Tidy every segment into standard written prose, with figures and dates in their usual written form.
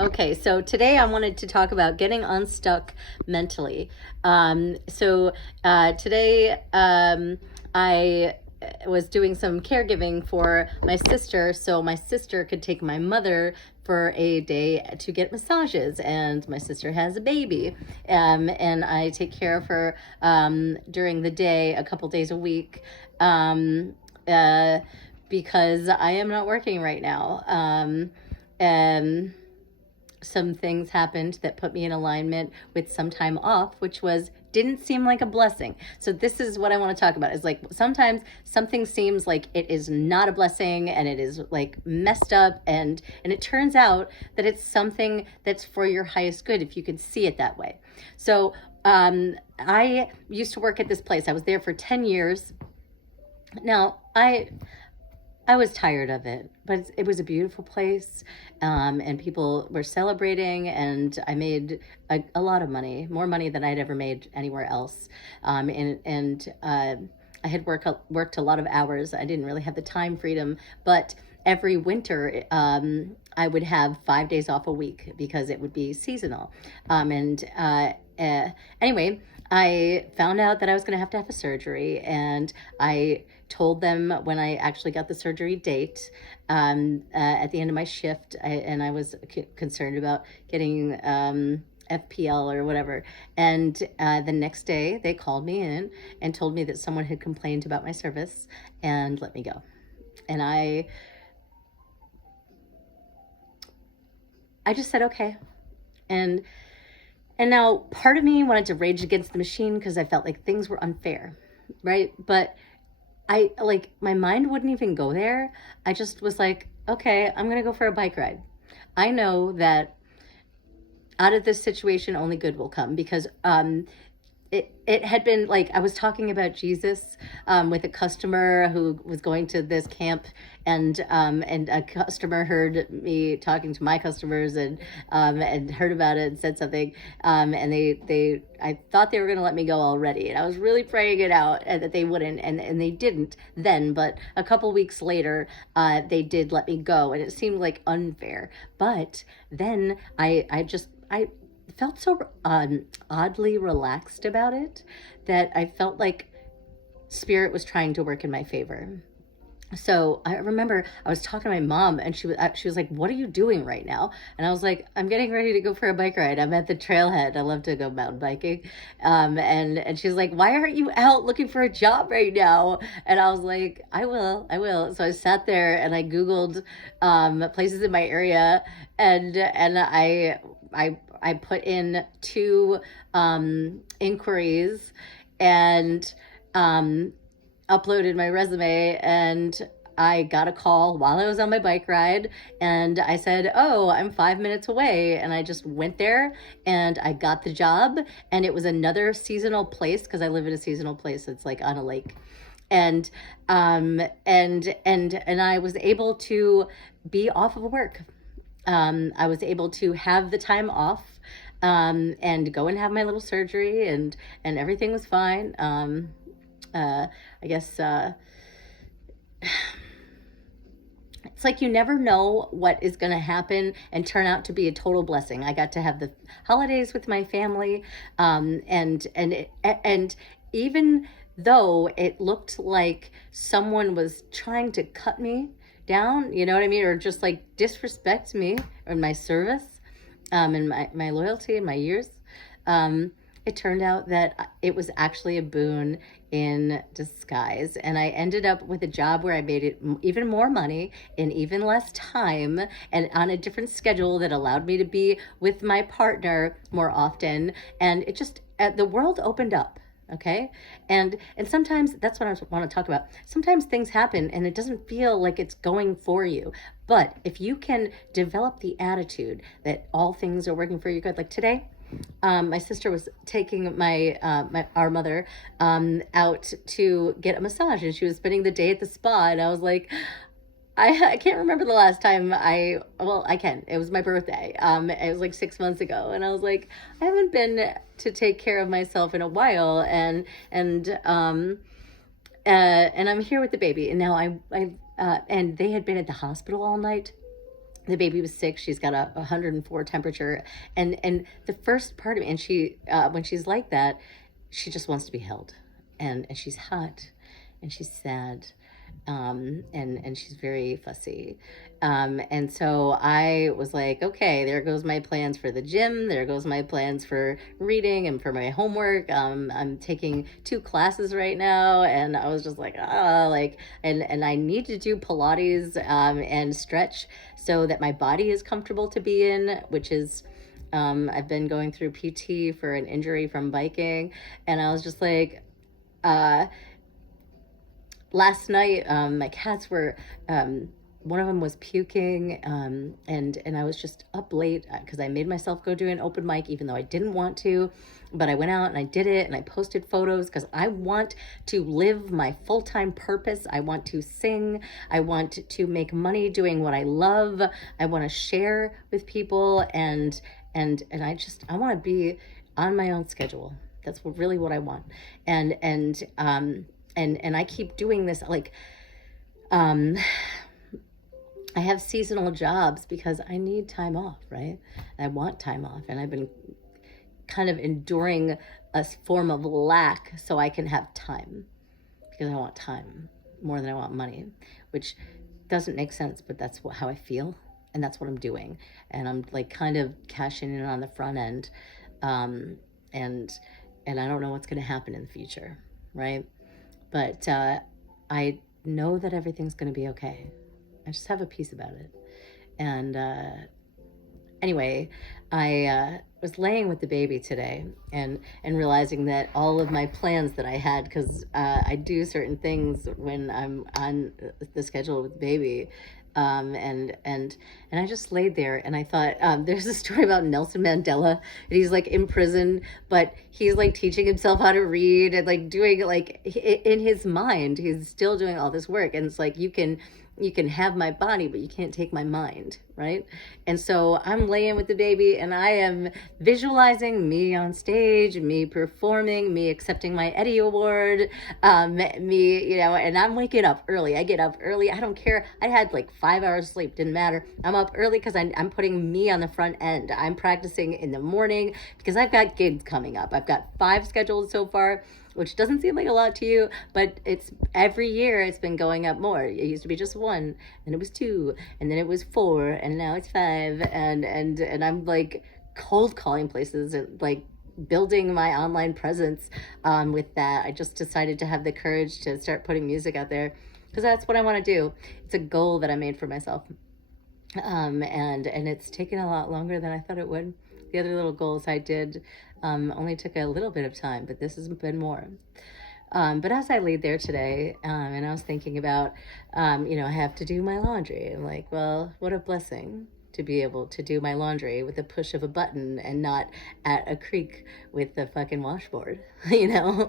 Okay, so today I wanted to talk about getting unstuck mentally. Today I was doing some caregiving for my sister, so my sister could take my mother for a day to get massages, and my sister has a baby, and I take care of her during the day, a couple days a week. Um, uh, because I am not working right now. And some things happened that put me in alignment with some time off, which was didn't seem like a blessing. So this is what I want to talk about, is like sometimes something seems like it is not a blessing and it is like messed up, and it turns out that it's something that's for your highest good if you could see it that way. So I used to work at this place. I was there for 10 years. Now, I was tired of it, but it was a beautiful place, and people were celebrating, and I made a lot of money, more money than I'd ever made anywhere else. And I had worked a lot of hours. I didn't really have the time freedom, but every winter, I would have 5 days off a week because it would be seasonal. Anyway, I found out that I was going to have a surgery, and I told them when I actually got the surgery date, at the end of my shift, and I was concerned about getting FPL or whatever. And the next day, they called me in and told me that someone had complained about my service and let me go. And I just said okay. And and now part of me wanted to rage against the machine because I felt like things were unfair, right? But I like my mind wouldn't even go there. I just was like, okay, I'm gonna go for a bike ride. I know that out of this situation only good will come, because it had been like I was talking about Jesus with a customer who was going to this camp, and a customer heard me talking to my customers, and heard about it and said something, and they I thought they were going to let me go already, and I was really praying it out and that they wouldn't, and they didn't then, but a couple weeks later they did let me go, and it seemed like unfair. But then I felt so oddly relaxed about it that I felt like spirit was trying to work in my favor. So I remember I was talking to my mom, and she was like, "What are you doing right now?" And I was like, "I'm getting ready to go for a bike ride. I'm at the trailhead. I love to go mountain biking." And she's like, "Why aren't you out looking for a job right now?" And I was like, I will." So I sat there and I Googled places in my area, and I put in two inquiries, and um, uploaded my resume, and I got a call while I was on my bike ride, and I said, "Oh, I'm 5 minutes away." And I just went there and I got the job, and it was another seasonal place because I live in a seasonal place. It's like on a lake. And and I was able to be off of work. I was able to have the time off, and go and have my little surgery, and everything was fine. I guess it's like you never know what is going to happen and turn out to be a total blessing. I got to have the holidays with my family, and even though it looked like someone was trying to cut me down, you know what I mean, or just like disrespect me or my service, and my loyalty and my years. It turned out that it was actually a boon in disguise. And I ended up with a job where I made it even more money in even less time, and on a different schedule that allowed me to be with my partner more often. And it just, the world opened up. Okay. And sometimes that's what I want to talk about. Sometimes things happen and it doesn't feel like it's going for you. But if you can develop the attitude that all things are working for your good, like today, my sister was taking our mother out to get a massage, and she was spending the day at the spa, and I was like, I can't remember the last time well, I can. It was my birthday. It was like 6 months ago, and I was like, I haven't been to take care of myself in a while, and I'm here with the baby, and now and they had been at the hospital all night. The baby was sick. She's got a 104 temperature. And the first part of me, and she, when she's like that, she just wants to be held. And she's hot and she's sad. And she's very fussy. And so I was like, okay, there goes my plans for the gym. There goes my plans for reading and for my homework. I'm taking 2 classes right now, and I was just like, and I need to do Pilates, and stretch so that my body is comfortable to be in, which is, I've been going through PT for an injury from biking, and I was just like, last night, my cats were, one of them was puking, and I was just up late because I made myself go do an open mic even though I didn't want to, but I went out and I did it, and I posted photos because I want to live my full-time purpose. I want to sing. I want to make money doing what I love. I want to share with people, and I want to be on my own schedule. That's really what I want. And I keep doing this, like, I have seasonal jobs because I need time off, right? I want time off, and I've been kind of enduring a form of lack so I can have time, because I want time more than I want money, which doesn't make sense, but that's how I feel, and that's what I'm doing. And I'm like kind of cashing in on the front end, and I don't know what's going to happen in the future, right? But I know that everything's going to be okay. I just have a peace about it. And anyway, I was laying with the baby today, and realizing that all of my plans that I had, because I do certain things when I'm on the schedule with the baby, and I just laid there, and I thought, there's a story about Nelson Mandela, and he's like in prison, but he's like teaching himself how to read, and like doing, like, in his mind he's still doing all this work, and it's like, you can have my body, but you can't take my mind, right? And so I'm laying with the baby, and I am visualizing me on stage, me performing, me accepting my Eddie Award, me, and I'm waking up early. I get up early. I don't care. I had like 5 hours sleep. Didn't matter. I'm up early because I'm putting me on the front end. I'm practicing in the morning because I've got gigs coming up. I've got 5 scheduled so far, which doesn't seem like a lot to you, but it's every year it's been going up more. It used to be just 1, and it was 2, and then it was 4, and now it's 5, and I'm like cold calling places and like building my online presence, with that. I just decided to have the courage to start putting music out there because that's what I want to do. It's a goal that I made for myself, and it's taken a lot longer than I thought it would. The other little goals I did, only took a little bit of time, but this has been more. But as I laid there today, and I was thinking about, I have to do my laundry. I'm like, well, what a blessing to be able to do my laundry with a push of a button and not at a creek with the fucking washboard,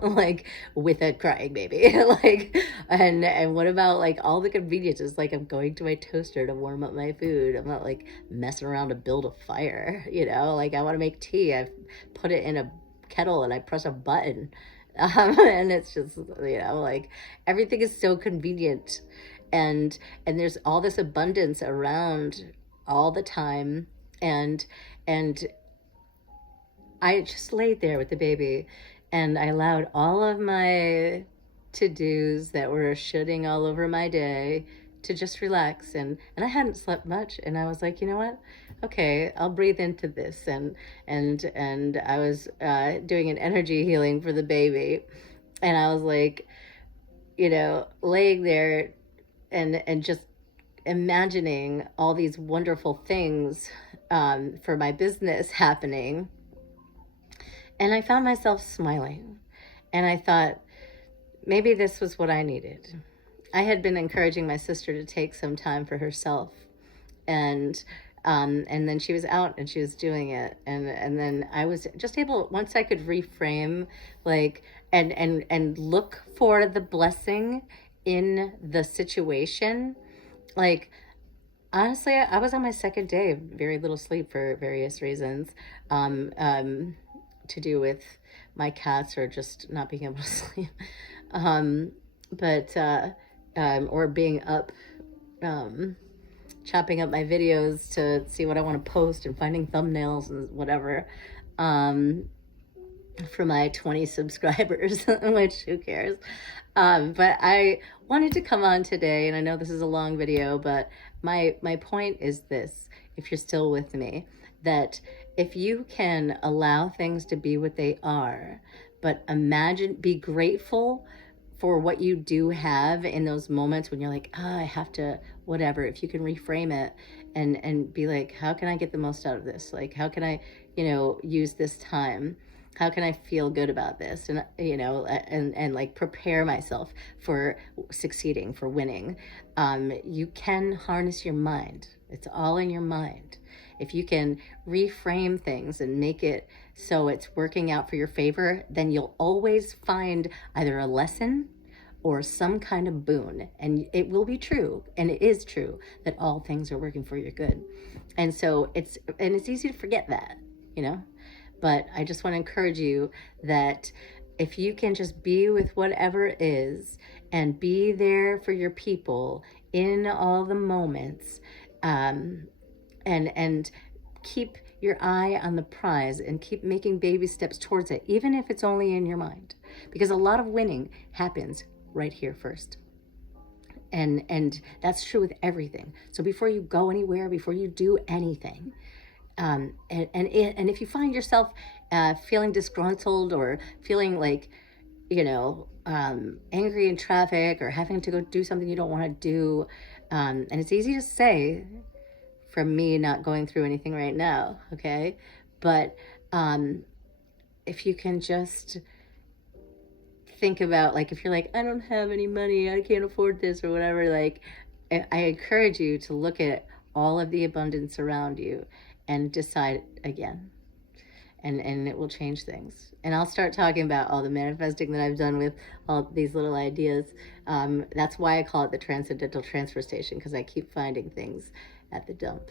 like with a crying baby. Like, and what about like all the conveniences? Like, I'm going to my toaster to warm up my food. I'm not like messing around to build a fire, like I want to make tea. I put it in a kettle and I press a button. And it's just, like everything is so convenient, and there's all this abundance around all the time, and I just laid there with the baby, and I allowed all of my to-dos that were shooting all over my day to just relax, and I hadn't slept much, and I was like, you know what, okay, I'll breathe into this, and I was doing an energy healing for the baby, and I was like, laying there and just imagining all these wonderful things, for my business happening, and I found myself smiling, and I thought, maybe this was what I needed. I had been encouraging my sister to take some time for herself, and then she was out and she was doing it, and then I was just able, once I could reframe, like, and look for the blessing in the situation. Like, honestly, I was on my second day of very little sleep for various reasons, to do with my cats or just not being able to sleep, but or being up, chopping up my videos to see what I want to post and finding thumbnails and whatever. Um, for my 20 subscribers, which who cares? But I wanted to come on today, and I know this is a long video, but my point is this, if you're still with me, that if you can allow things to be what they are, but be grateful for what you do have in those moments when you're like, I have to, whatever, if you can reframe it and be like, how can I get the most out of this? Like, how can I, use this time? How can I feel good about this? And, and like prepare myself for succeeding, for winning. You can harness your mind. It's all in your mind. If you can reframe things and make it so it's working out for your favor, then you'll always find either a lesson or some kind of boon. And it will be true, and it is true, that all things are working for your good. And so it's easy to forget that, But I just want to encourage you that if you can just be with whatever is and be there for your people in all the moments, and keep your eye on the prize and keep making baby steps towards it, even if it's only in your mind, because a lot of winning happens right here first. And that's true with everything. So before you go anywhere, before you do anything, and if you find yourself feeling disgruntled or feeling like, angry in traffic or having to go do something you don't want to do, and it's easy to say from me not going through anything right now, okay? But if you can just think about, like, if you're like, I don't have any money, I can't afford this or whatever, like, I encourage you to look at all of the abundance around you and decide again. And it will change things. And I'll start talking about all the manifesting that I've done with all these little ideas. That's why I call it the Transcendental Transfer Station, because I keep finding things at the dump.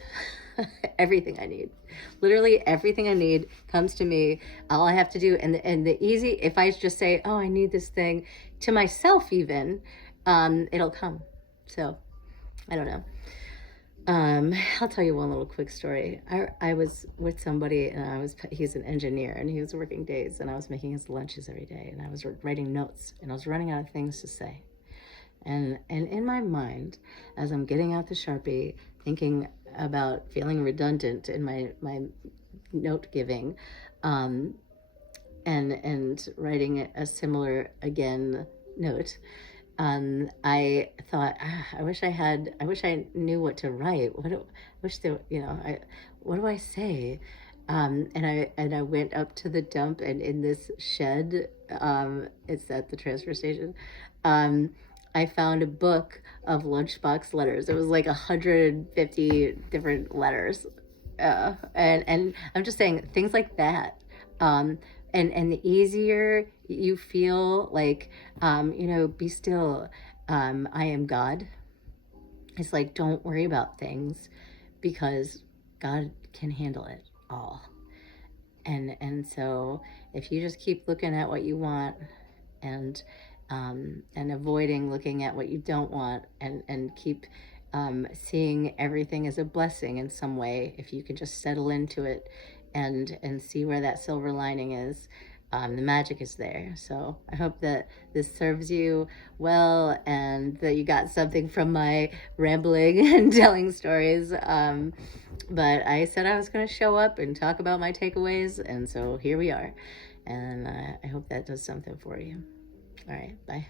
Everything I need. Literally everything I need comes to me. All I have to do, and the easy, if I just say, oh, I need this thing, to myself even, it'll come. So, I don't know. I'll tell you one little quick story. I was with somebody, and he's an engineer, and he was working days, and I was making his lunches every day, and I was writing notes, and I was running out of things to say. And in my mind, as I'm getting out the Sharpie, thinking about feeling redundant in my note giving, and writing a similar again note, I thought, I wish I knew what to write. What do I say? And I went up to the dump, and in this shed, it's at the transfer station, I found a book of lunchbox letters. It was like 150 different letters. And I'm just saying things like that. And the easier you feel, like, be still, I am God. It's like, don't worry about things, because God can handle it all. And so if you just keep looking at what you want, and avoiding looking at what you don't want, and keep seeing everything as a blessing in some way, if you can just settle into it and see where that silver lining is, the magic is there. So I hope that this serves you well, and that you got something from my rambling and telling stories. But I said I was going to show up and talk about my takeaways, and so here we are. And I hope that does something for you. All right, bye.